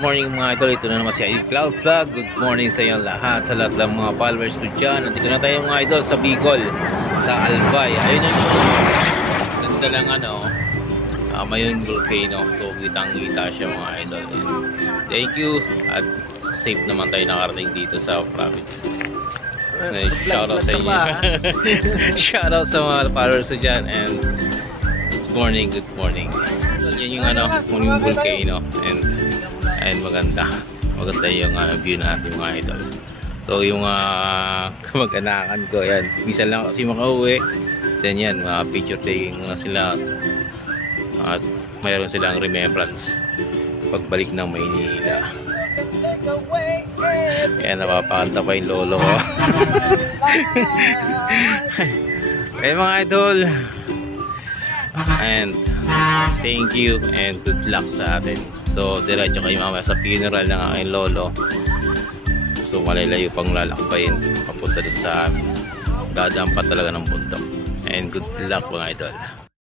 morning mga idol, ito na naman si Cloud Vlog. Good morning sa inyo lahat, sa lahat ng mga followers ko dyan. Nandito na tayo mga idol sa Bicol, sa Albay. Ayun yung ganda lang Mayon volcano. So kitang kita siya mga idol. And thank you at safe naman tayo nakarating dito sa province. Shoutout sa inyo. Shoutout sa mga followers ko dyan. And good morning. So, yan yung Mayon volcano. And maganda yung view natin mga idol. So yung kamag-anakan ko yan, minsan lang kasi makauwi, then yan picture taking na sila at mayroon silang remembrance pagbalik ng Maynila. Kaya napapakanta pa yung lolo ko. Eh mga idol, and thank you and good luck sa atin. So diretso kayo mamaya sa funeral ng aking lolo. So malalayo pang lalakbayin papunta dun sa amin. Dadaan pa talaga ng bundok. And good luck mga idol.